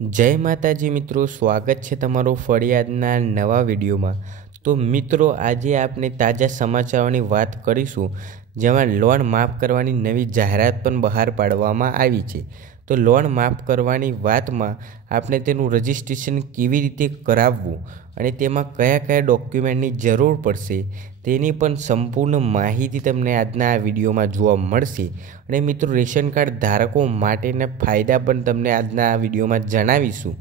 જય માતાજી મિત્રો, સ્વાગત છે તમારું ફરિયાદના નવા વિડીયોમાં। તો મિત્રો, આજે આપણે તાજા સમાચારોની વાત કરીશું, જેમાં લોન માફ કરવાની નવી જાહેરાત પણ બહાર પાડવામાં આવી છે। તો લોન માફ કરવાની વાતમાં આપણે તેનું રજિસ્ટ્રેશન કેવી રીતે કરાવવું અને તેમાં કયા કયા ડોક્યુમેન્ટની જરૂર પડશે તેની પણ સંપૂર્ણ માહિતી તમને આજના આ વિડીયોમાં જોવા મળશે। અને મિત્રો, રેશન કાર્ડ ધારકો માટેના ફાયદા પણ તમને આજના આ વિડીયોમાં જણાવીશું।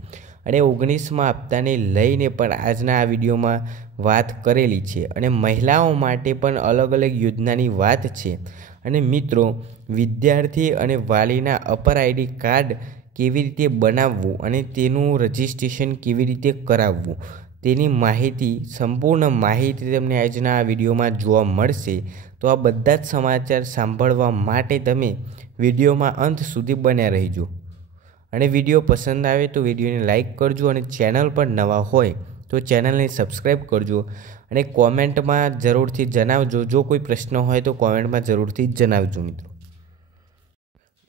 અને 19મા હપ્તાને લઈને પણ આજના આ વિડીયોમાં વાત કરેલી છે અને મહિલાઓ માટે પણ અલગ અલગ યોજનાની વાત છે। અને મિત્રો, વિદ્યાર્થી અને વાલીના અપર આઈડી કાર્ડ કેવી રીતે બનાવવું અને તેનું રજિસ્ટ્રેશન કેવી રીતે કરાવવું તેની માહિતી, સંપૂર્ણ માહિતી તમને આજના આ વિડીયોમાં જોવા મળશે। તો આ બધા જ સમાચાર સાંભળવા માટે તમે વિડીયોમાં અંત સુધી બન્યા રહેજો। અને વિડીયો પસંદ આવે તો વિડીયોને લાઇક કરજો અને ચેનલ પર નવા હોય તો ચેનલને સબસ્ક્રાઈબ કરજો અને કોમેન્ટમાં જરૂરથી જણાવજો। જો કોઈ પ્રશ્ન હોય તો કોમેન્ટમાં જરૂરથી જણાવજો મિત્રો।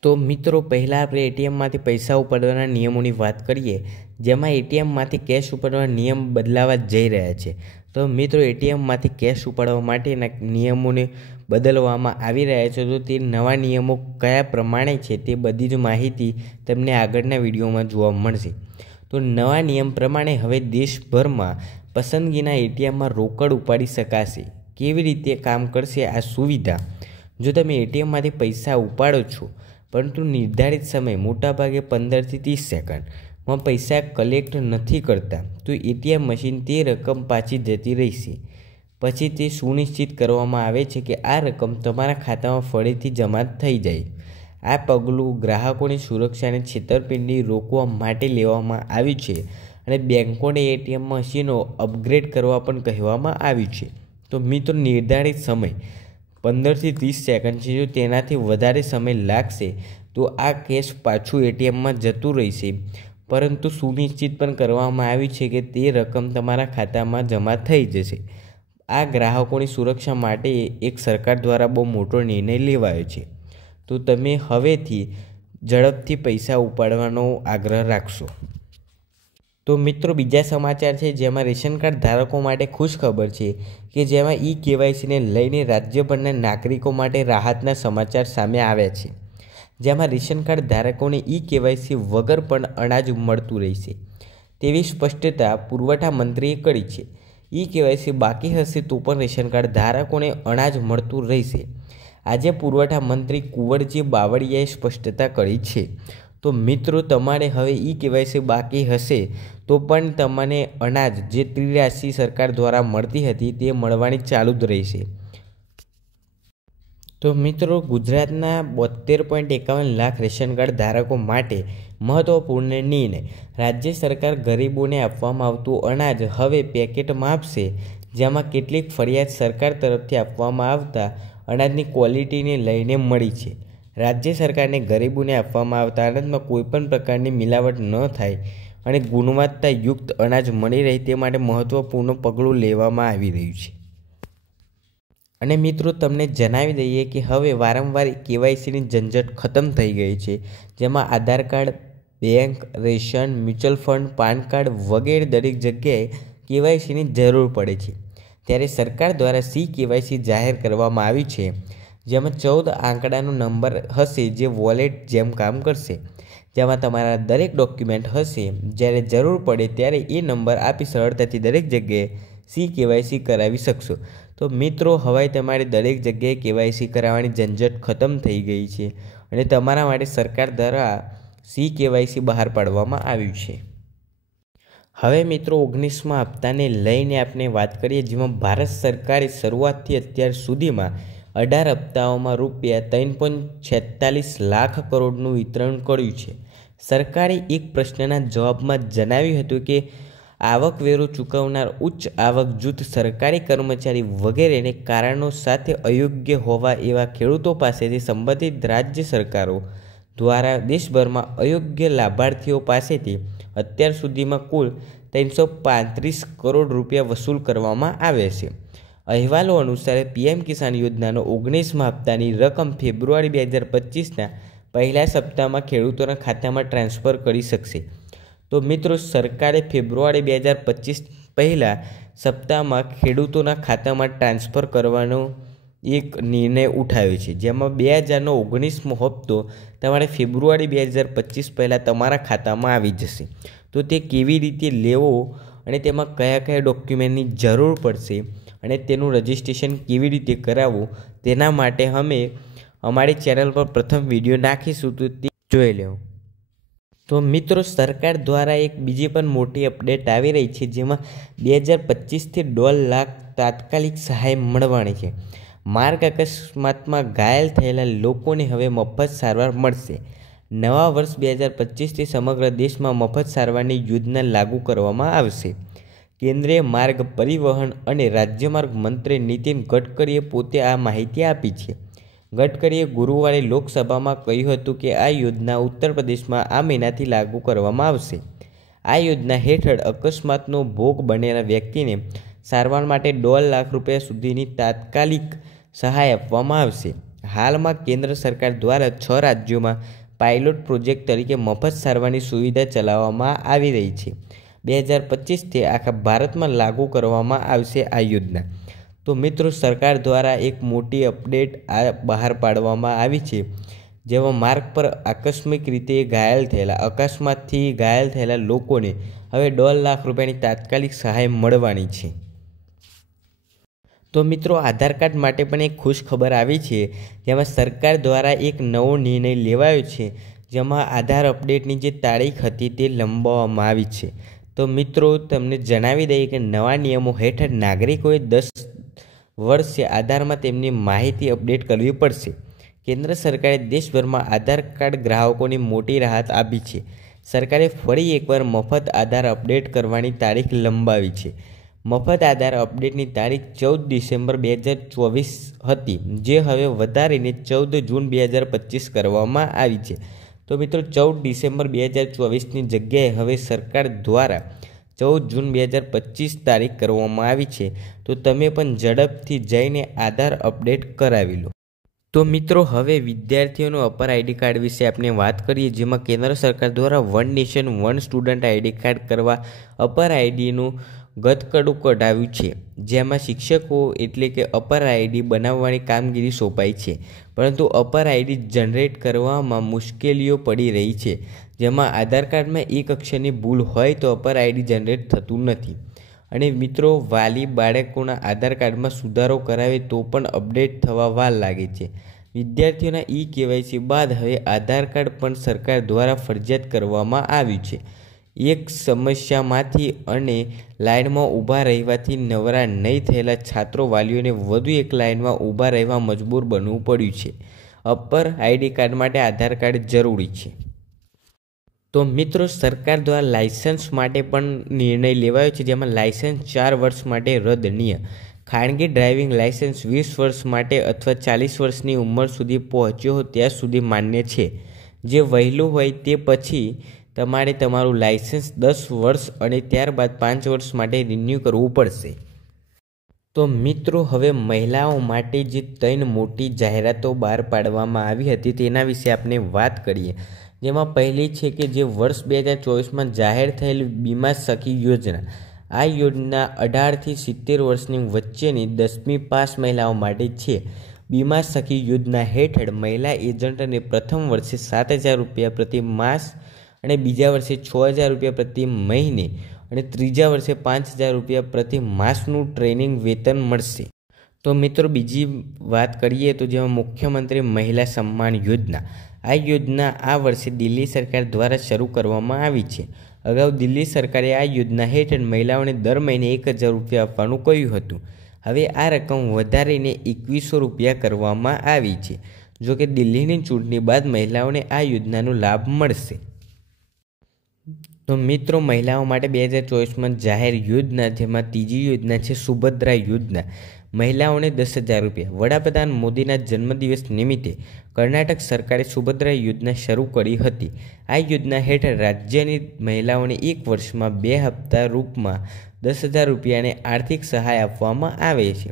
તો મિત્રો, પહેલાં આપણે એટીએમમાંથી પૈસા ઉપાડવાના નિયમોની વાત કરીએ, જેમાં એટીએમમાંથી કેશ ઉપાડવાના નિયમ બદલાવા જઈ રહ્યા છે। તો મિત્રો, એટીએમમાંથી કેશ ઉપાડવા માટેના નિયમોને બદલવામાં આવી રહ્યા છે। તો તે નવા નિયમો કયા પ્રમાણે છે તે બધી જ માહિતી તમને આગળના વિડીયોમાં જોવા મળશે। તો નવા નિયમ પ્રમાણે હવે દેશભરમાં પસંદગીના એટીએમમાં રોકડ ઉપાડી શકાશે। કેવી રીતે કામ કરશે આ સુવિધા? જો તમે એટીએમમાંથી પૈસા ઉપાડો છો પરંતુ નિર્ધારિત સમય, મોટાભાગે 15 થી 30 સેકન્ડમાં પૈસા કલેક્ટ નથી કરતા, તો એટીએમ મશીન તે રકમ પાછી જતી રહેશે। પછી તે સુનિશ્ચિત કરવામાં આવે છે કે આ રકમ તમારા ખાતામાં ફરીથી જમા થઈ જાય। આ પગલું ગ્રાહકોની સુરક્ષા અને છેતરપિંડી રોકવા માટે લેવામાં આવ્યું છે અને બેંકોને એટીએમ મશીનો અપગ્રેડ કરવા પણ કહેવામાં આવ્યું છે। તો મિત્રો, નિર્ધારિત સમય 15 થી 30 સેકન્ડ છે। જો તેનાથી વધારે સમય લાગશે તો આ કેશ પાછું એટીએમમાં જતું રહેશે, પરંતુ સુનિશ્ચિત પણ કરવામાં આવ્યું છે કે તે રકમ તમારા ખાતામાં જમા થઈ જશે। આ ગ્રાહકોની સુરક્ષા માટે એક સરકાર દ્વારા બહુ મોટો નિર્ણય લેવાયો છે। તો તમે હવેથી ઝડપથી પૈસા ઉપાડવાનો આગ્રહ રાખશો। તો મિત્રો, બીજા સમાચાર છે જેમાં રેશન કાર્ડ ધારકો માટે ખુશ ખબર છે કે જેમાં KYCને લઈને રાજ્યભરના નાગરિકો માટે રાહતના સમાચાર સામે આવ્યા છે। જેમાં રેશન કાર્ડ ધારકોને KYC વગર પણ અનાજ મળતું રહેશે તેવી સ્પષ્ટતા પુરવઠા મંત્રીએ કરી છે। KYC બાકી હશે તો પણ રેશન કાર્ડ ધારકોને અનાજ મળતું રહેશે। આજે પુરવઠા મંત્રી કુંવરજી બાવળિયાએ સ્પષ્ટતા કરી છે। તો મિત્રો, તમારે હવે KYC બાકી હશે તો પણ તમને અનાજ જે ત્રિરાશી સરકાર દ્વારા મળતી હતી તે મળવાની ચાલુ જ રહેશે। તો મિત્રો, ગુજરાતના 72.51 લાખ રેશન કાર્ડ ધારકો માટે મહત્વપૂર્ણ નિર્ણય। રાજ્ય સરકાર ગરીબોને આપવામાં આવતું અનાજ હવે પેકેટમાં આપશે, જેમાં કેટલીક ફરિયાદ સરકાર તરફથી આપવામાં આવતા અનાજની ક્વોલિટીને લઈને મળી છે। રાજ્ય સરકારને ગરીબોને આપવામાં આવતા અનાજમાં કોઈપણ પ્રકારની મિલાવટ ન થાય અને ગુણવત્તાયુક્ત અનાજ મળી રહે તે માટે મહત્વપૂર્ણ પગલું લેવામાં આવી રહ્યું છે। અને મિત્રો, તમને જણાવી દઈએ કે હવે વારંવાર KYCની ઝંઝટ ખતમ થઈ ગઈ છે, જેમાં Aadhaar card, bank, ration, mutual fund, PAN card વગેરે દરેક જગ્યાએ KYCની જરૂર પડે છે। ત્યારે સરકાર દ્વારા CKYC જાહેર કરવામાં આવ્યું છે, જેમાં 14 આંકડાનો નંબર હશે જે વોલેટ જેમ કામ કરશે, જેમાં તમારા દરેક ડોક્યુમેન્ટ હશે। જ્યારે જરૂર પડે ત્યારે એ નંબર આપી સરળતાથી દરેક જગ્યાએ CKYC કરાવી શકશો। તો મિત્રો, હવે તમારે દરેક જગ્યાએ KYC કરાવવાની ઝંઝટ ખતમ થઈ ગઈ છે અને તમારા માટે સરકાર દ્વારા CKYC બહાર પાડવામાં આવ્યું છે। હવે મિત્રો, 19મા હપ્તાને લઈને આપણે વાત કરીએ, જેમાં ભારત સરકારે શરૂઆતથી અત્યાર સુધીમાં 18 હપ્તાઓમાં રૂપિયા 3.46 લાખ કરોડનું વિતરણ કર્યું છે। સરકારે એક પ્રશ્નના જવાબમાં જણાવ્યું હતું કે આવકવેરો ચૂકવનાર ઉચ્ચ આવક જૂથ, સરકારી કર્મચારી વગેરેને કારણો સાથે અયોગ્ય હોવા એવા ખેડૂતો પાસેથી સંબંધિત રાજ્ય સરકારો દ્વારા દેશભરમાં અયોગ્ય લાભાર્થીઓ પાસેથી અત્યાર સુધીમાં કુલ 335 કરોડ રૂપિયા વસૂલ કરવામાં આવ્યા છે। અહેવાલો અનુસાર PM કિસાન યોજનાનો 19મા હપ્તાની રકમ ફેબ્રુઆરી 2025ના પહેલા સપ્તાહમાં ખેડૂતોના ખાતામાં ટ્રાન્સફર કરી શકશે। તો મિત્રો, સરકારે ફેબ્રુઆરી 2025 પહેલાં સપ્તાહમાં ખેડૂતોના ખાતામાં ટ્રાન્સફર કરવાનો એક નિર્ણય ઉઠાવ્યો છે, જેમાં 2019મો હપ્તો તમારે ફેબ્રુઆરી 2025 પહેલાં તમારા ખાતામાં આવી જશે. તો તે કેવી રીતે લેવો અને તેમાં કયા કયા ડોક્યુમેન્ટની જરૂર પડશે અને તેનું રજિસ્ટ્રેશન કેવી રીતે કરાવવું, તેના માટે અમે અમારી ચેનલ પર પ્રથમ વિડીયો નાખીશું, તો તે જોઈ લેવું. તો મિત્રો, સરકાર દ્વારા એક બીજી પણ મોટી અપડેટ આવી રહી છે, જેમાં 2025થી 1.5 લાખ તાત્કાલિક સહાય મળવાની છે. માર્ગ અકસ્માતમાં ઘાયલ થયેલા લોકોને હવે મફત સારવાર મળશે. નવા વર્ષ 2025થી સમગ્ર દેશમાં મફત સારવારની યોજના લાગુ કરવામાં આવશે. કેન્દ્રીય માર્ગ પરિવહન અને રાજ્યમાર્ગ મંત્રી નીતિન ગડકરીએ પોતે આ માહિતી આપી છે. ગડકરીએ ગુરુવારે લોકસભામાં કહ્યું હતું કે આ યોજના ઉત્તર પ્રદેશમાં આ મહિનાથી લાગુ કરવામાં આવશે. આ યોજના હેઠળ અકસ્માતનો ભોગ બનેલા વ્યક્તિને સારવાર માટે 1.5 લાખ રૂપિયા સુધીની તાત્કાલિક સહાય આપવામાં આવશે. હાલમાં કેન્દ્ર સરકાર દ્વારા 6 રાજ્યોમાં પાયલોટ પ્રોજેક્ટ તરીકે મફત સારવારની સુવિધા ચલાવવામાં આવી રહી છે. 2025થી આખા ભારતમાં લાગુ કરવામાં આવશે આ યોજના. તો મિત્રો, સરકાર દ્વારા એક મોટી અપડેટ બહાર પાડવામાં આવી છે, જેમાં માર્ગ પર આકસ્મિક રીતે અકસ્માતથી ઘાયલ થયેલા લોકોને હવે 1.5 લાખ રૂપિયાની તાત્કાલિક સહાય મળવાની છે. તો મિત્રો, આધાર કાર્ડ માટે પણ એક ખુશ ખબર આવી છે, જેમાં સરકાર દ્વારા એક નવો નિર્ણય લેવાયો છે, જેમાં આધાર અપડેટની જે તારીખ હતી તે લંબાવવામાં આવી છે. તો મિત્રો, તમને જણાવી દઈએ કે નવા નિયમો હેઠળ નાગરિકોએ 10 વર્ષે આધારમાં તેમની માહિતી અપડેટ કરવી પડશે. કેન્દ્ર સરકારે દેશભરમાં આધાર કાર્ડ ગ્રાહકોને મોટી રાહત આપી છે. સરકારે ફરી એકવાર મફત આધાર અપડેટ કરવાની તારીખ લંબાવી છે. મફત આધાર અપડેટની તારીખ 14 ડિસેમ્બર 2024 હતી, જે હવે વધારીને 14 જૂન 2025 કરવામાં આવી છે. તો મિત્રો, 14 ડિસેમ્બર 2024ની જગ્યાએ હવે સરકાર દ્વારા 14 જૂન 2025 તારીખ કરવામાં આવી છે. તો તમે પણ ઝડપથી જઈને આધાર અપડેટ કરાવી લો. તો મિત્રો, હવે વિદ્યાર્થીઓનું અપર આઈડી કાર્ડ વિશે આપણે વાત કરીએ, જેમાં કેન્દ્ર સરકાર દ્વારા one nation one student ID card કરવા અપર આઈડીનું ગતકડું કઢાવ્યું છે, જેમાં શિક્ષકો એટલે કે અપર આઈડી બનાવવાની કામગીરી સોંપાઈ છે. પરંતુ અપર આઈડી જનરેટ કરવામાં મુશ્કેલીઓ પડી રહી છે, જેમાં આધાર કાર્ડમાં એક અક્ષરની ભૂલ હોય તો અપર આઈડી જનરેટ થતું નથી. અને મિત્રો, વાલી બાળકોના આધાર કાર્ડમાં સુધારો કરાવે તો પણ અપડેટ થવા વાર લાગે છે. વિદ્યાર્થીઓના KYC બાદ હવે આધાર કાર્ડ પણ સરકાર દ્વારા ફરજિયાત કરવામાં આવ્યું છે. એક સમસ્યામાંથી અને લાઇનમાં ઊભા રહેવાથી નવરા નહીં થયેલા છાત્રો વાલીઓને વધુ એક લાઇનમાં ઊભા રહેવા મજબૂર બનવું પડ્યું છે. અપર આઈડી કાર્ડ માટે આધાર કાર્ડ જરૂરી છે. તો મિત્રો, સરકાર દ્વારા લાયસન્સ માટે પણ નિર્ણય લેવાયો છે, જેમાં લાયસન્સ 4 વર્ષ માટે રદ્દનીય. ખાનગી ડ્રાઇવિંગ લાયસન્સ 20 વર્ષ માટે અથવા 40 વર્ષની ઉંમર સુધી પહોંચ્યો હોય ત્યાં સુધી માન્ય છે. જે વહેલું હોય તે પછી તમારે તમારું લાયસન્સ 10 વર્ષ અને ત્યારબાદ 5 વર્ષ માટે રિન્યૂ કરવું પડશે. તો મિત્રો, હવે મહિલાઓ માટે જે 3 મોટી જાહેરાતો બહાર પાડવામાં આવી હતી તેના વિશે આપણે વાત કરીએ, જેમાં પહેલી છે કે જે વર્ષ 2024માં જાહેર થયેલ બીમા સખી યોજના. આ યોજના 18થી 70 વર્ષની વચ્ચેની 10મી પાસ મહિલાઓ માટે છે. બીમા સખી યોજના હેઠળ મહિલા એજન્ટને પ્રથમ વર્ષે 7,000 રૂપિયા પ્રતિ માસ અને બીજા વર્ષે 6,000 રૂપિયા પ્રતિ મહિને અને ત્રીજા વર્ષે 5,000 રૂપિયા પ્રતિ માસનું ટ્રેનિંગ વેતન મળશે. તો મિત્રો, બીજી વાત કરીએ તો જેમાં મુખ્યમંત્રી મહિલા સન્માન યોજના. આ યોજના આ વર્ષે દિલ્હી સરકાર દ્વારા શરૂ કરવામાં આવી છે. અગાઉ દિલ્હી સરકારે આ યોજના હેઠળ મહિલાઓને દર મહિને 1,000 રૂપિયા આપવાનું કહ્યું હતું. હવે આ રકમ વધારીને 2,100 રૂપિયા કરવામાં આવી છે. જોકે દિલ્હીની ચૂંટણી બાદ મહિલાઓને આ યોજનાનો લાભ મળશે. તો મિત્રો, મહિલાઓ માટે 2024માં જાહેર યોજના, જેમાં ત્રીજી યોજના છે સુભદ્રા યોજના. મહિલાઓને 10,000 રૂપિયા. વડાપ્રધાન મોદીના જન્મદિવસ નિમિત્તે કર્ણાટક સરકારે સુભદ્રા યોજના શરૂ કરી હતી. આ યોજના હેઠળ રાજ્યની મહિલાઓને એક વર્ષમાં 2 હપ્તા રૂપમાં 10,000 રૂપિયાની આર્થિક સહાય આપવામાં આવે છે.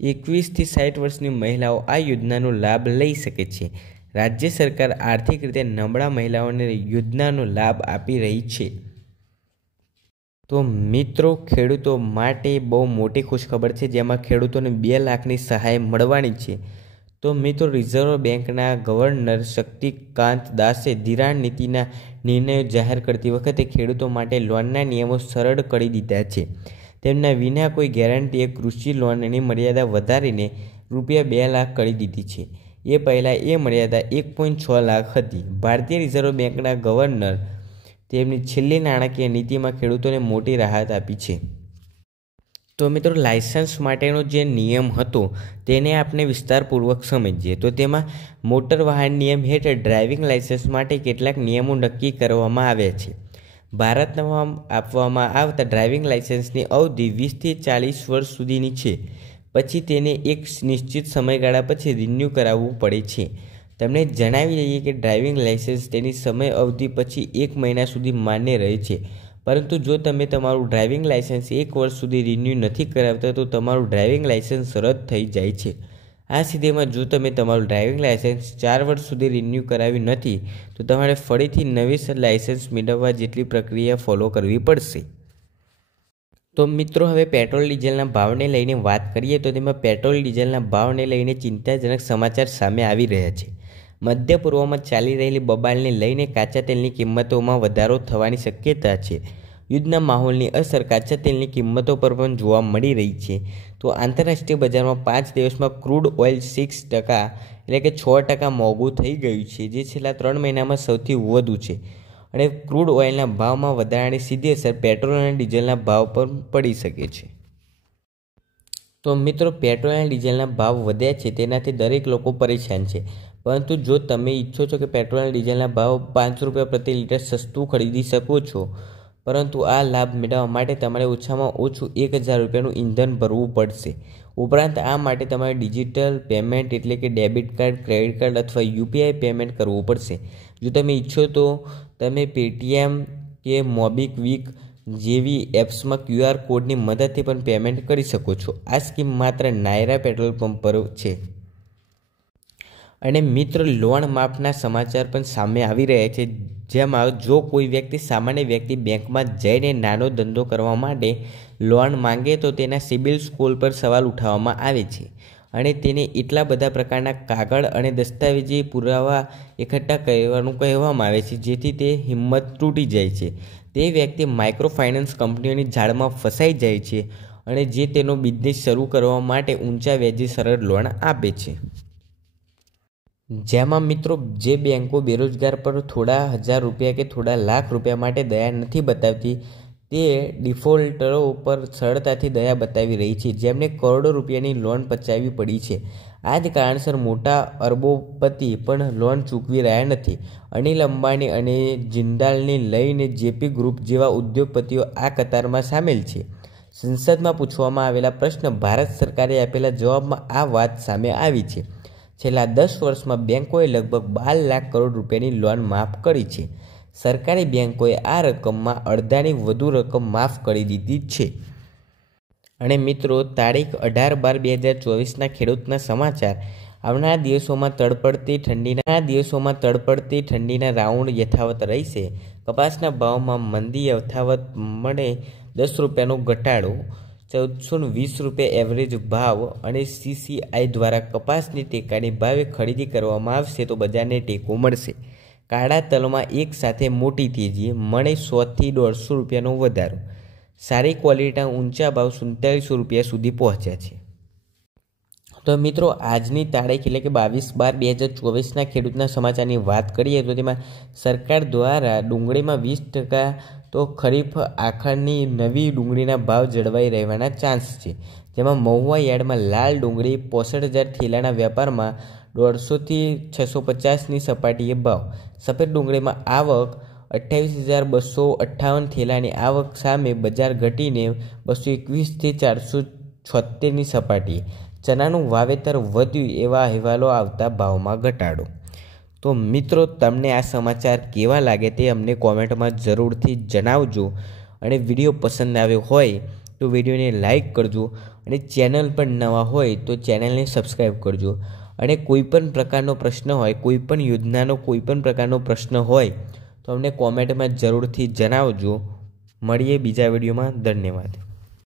21થી 60 વર્ષની મહિલાઓ આ યોજનાનો લાભ લઈ શકે છે. રાજ્ય સરકાર આર્થિક રીતે નબળા મહિલાઓને યોજનાનો લાભ આપી રહી છે. તો મિત્રો, ખેડૂતો માટે બહુ મોટી ખુશખબર છે, જેમાં ખેડૂતોને 2 લાખની સહાય મળવાની છે. તો મિત્રો, રિઝર્વ બેંકના ગવર્નર શક્તિકાંત દાસે ધિરાણ નીતિના નિર્ણયો જાહેર કરતી વખતે ખેડૂતો માટે લોનના નિયમો સરળ કરી દીધા છે. તેમના વિના કોઈ ગેરંટીએ કૃષિ લોનની મર્યાદા વધારીને ₹2 લાખ કરી દીધી છે. એ પહેલાં એ મર્યાદા 1.6 લાખ હતી. ભારતીય રિઝર્વ બેંકના ગવર્નર તેમની છેલ્લી નાણાકીય નીતિમાં ખેડૂતોને મોટી રાહત આપી છે. તો મિત્રો, લાયસન્સ માટેનો જે નિયમ હતો તેને આપણે વિસ્તારપૂર્વક સમજીએ. તો તેમાં મોટર વાહન નિયમ હેઠળ ડ્રાઇવિંગ લાયસન્સ માટે કેટલાક નિયમો નક્કી કરવામાં આવ્યા છે. ભારતમાં આપવામાં આવતા ડ્રાઇવિંગ લાયસન્સની અવધિ 20 થી 40 વર્ષ સુધીની છે. પછી તેને એક નિશ્ચિત સમયગાળા પછી રિન્યૂ કરાવવું પડે છે. તમને જણાવી દઈએ કે ડ્રાઇવિંગ લાયસન્સ તેની સમય અવધિ પછી 1 મહિના સુધી માન્ય રહે છે. પરંતુ જો તમે તમારું ડ્રાઇવિંગ લાયસન્સ 1 વર્ષ સુધી રિન્યૂ નથી કરાવતા તો તમારું ડ્રાઇવિંગ લાયસન્સ રદ થઈ જાય છે. આ સ્થિતિમાં જો તમે તમારું ડ્રાઇવિંગ લાયસન્સ 4 વર્ષ સુધી રિન્યૂ કરાવ્યું નથી તો તમારે ફરીથી નવેસર લાયસન્સ મેળવવા જેટલી પ્રક્રિયા ફોલો કરવી પડશે. તો મિત્રો, હવે પેટ્રોલ ડીઝલના ભાવને લઈને વાત કરીએ તો તેમાં પેટ્રોલ ડીઝલના ભાવને લઈને ચિંતાજનક સમાચાર સામે આવી રહ્યા છે. મધ્ય પૂર્વમાં ચાલી રહેલી બબાલને લઈને કાચા તેલની કિંમતોમાં વધારો થવાની શક્યતા છે. યુદ્ધના માહોલની અસર કાચા તેલની કિંમતો પર પણ જોવા મળી રહી છે. તો આંતરરાષ્ટ્રીય બજારમાં 5 દિવસમાં ક્રૂડ ઓઇલ 6% એટલે કે 6% મોંઘું થઈ ગયું છે, જે છેલ્લા 3 મહિનામાં સૌથી વધુ છે. અને ક્રૂડ ઓઇલના ભાવમાં વધારાની સીધી અસર પેટ્રોલ અને ડીઝલના ભાવ પર પડી શકે છે. તો મિત્રો, પેટ્રોલ અને ડીઝલના ભાવ વધ્યા છે તેનાથી દરેક લોકો પરેશાન છે. પરંતુ જો તમે ઈચ્છો છો કે પેટ્રોલ અને ડીઝલના ભાવ ₹5 પ્રતિ લિટર સસ્તું ખરીદી શકો છો, પરંતુ આ લાભ મેળવવા માટે તમારે ઓછામાં ઓછું ₹1000નું ઈંધણ ભરવું પડશે. ઉપરાંત આ માટે તમારે ડિજિટલ પેમેન્ટ એટલે કે ડેબિટ કાર્ડ, ક્રેડિટ કાર્ડ અથવા UPI પેમેન્ટ કરવું પડશે. જો તમે ઈચ્છો તો તમે પેટીએમ કે મોબીક્વિક જેવી એપ્સમાં QR કોડની મદદથી પણ પેમેન્ટ કરી શકો છો. આ સ્કીમ માત્ર નાયરા પેટ્રોલ પંપ પર છે. અને મિત્રો, લોન માફના સમાચાર પણ સામે આવી રહ્યા છે, જેમાં જો કોઈ વ્યક્તિ સામાન્ય વ્યક્તિ બેંકમાં જઈને નાનો ધંધો કરવા માટે લોન માંગે તો તેના સિબિલ સ્કોર પર સવાલ ઉઠાવવામાં આવે છે અને તેને એટલા બધા પ્રકારના કાગળ અને દસ્તાવેજી પુરાવા એકઠા કરવાનું કહેવામાં આવે છે, જેથી તે હિંમત તૂટી જાય છે. તે વ્યક્તિ માઇક્રો ફાઇનાન્સ કંપનીઓની જાળમાં ફસાઈ જાય છે અને જે તેનો બિઝનેસ શરૂ કરવા માટે ઊંચા વ્યાજે સરળ લોન આપે છે. જેમાં મિત્રો, જે બેંકો બેરોજગાર પર થોડા ₹1000 કે થોડા લાખ રૂપિયા માટે દયા નથી બતાવતી તે ડિફોલ્ટરો પર સરળતાથી દયા બતાવી રહી છે, જેમને કરોડો રૂપિયાની લોન પચાવવી પડી છે. આ જ કારણસર મોટા અરબોપતિ પણ લોન ચૂકવી રહ્યા નથી. અનિલ અંબાણી અને જિંદાલને લઈને જેપી ગ્રુપ જેવા ઉદ્યોગપતિઓ આ કતારમાં સામેલ છે. સંસદમાં પૂછવામાં આવેલા પ્રશ્ન ભારત સરકારે આપેલા જવાબમાં આ વાત સામે આવી છે. છેલ્લા 10 વર્ષમાં બેંકોએ લગભગ 12 લાખ કરોડ રૂપિયાની લોન માફ કરી છે. સરકારી બેંકોએ આ રકમમાં અડધાની વધુ રકમ માફ કરી દીધી છે. અને મિત્રો, તારીખ 18/12/2024ના ખેડૂતના સમાચાર. આવનારા દિવસોમાં તડપડતી ઠંડીના રાઉન્ડ યથાવત રહેશે. કપાસના ભાવમાં મંદી યથાવત મળે ₹10નો ઘટાડો, ₹1420 એવરેજ ભાવ અને CCI દ્વારા કપાસની ટેકાની ભાવે ખરીદી કરવામાં આવશે તો બજારને ટેકો મળશે. કાળા તલમાં એક સાથે મોટી તેજી, મળે ₹100 થી ₹150નો વધારો. સારી ક્વોલિટીના ઊંચા ભાવ ₹47 સુધી પહોંચ્યા છે. તો મિત્રો, આજની તારીખ એટલે કે 22/12/2024ના ખેડૂતના સમાચારની વાત કરીએ તો તેમાં સરકાર દ્વારા ડુંગળીમાં 20% તો ખરીફ આખરની નવી ડુંગળીના ભાવ જળવાઈ રહેવાના ચાન્સ છે. જેમાં મહુવા યાર્ડમાં લાલ ડુંગળી 65,000 થેલાના વેપારમાં 150 થી 650ની સપાટીએ ભાવ. સફેદ ડુંગળીમાં આવક 28,258 થેલાની આવક સામે બજાર ઘટીને 221 થી 476ની સપાટીએ. ચનાનું વાવેતર વધ્યું એવા અહેવાલો આવતા ભાવમાં ઘટાડો. તો મિત્રો, તમને આ સમાચાર કેવા લાગે તે અમને કોમેન્ટમાં જરૂરથી જણાવજો. અને વિડીયો પસંદ આવ્યો હોય તો વિડીયોને લાઈક કરજો અને ચેનલ પર નવા હોય તો ચેનલને સબસ્ક્રાઈબ કરજો. અને કોઈપણ પ્રકારનો પ્રશ્ન હોય, કોઈપણ યોજનાનો કોઈપણ પ્રકારનો પ્રશ્ન હોય તો અમને કોમેન્ટમાં જરૂરથી જણાવજો. મળીએ બીજા વિડીયોમાં. ધન્યવાદ.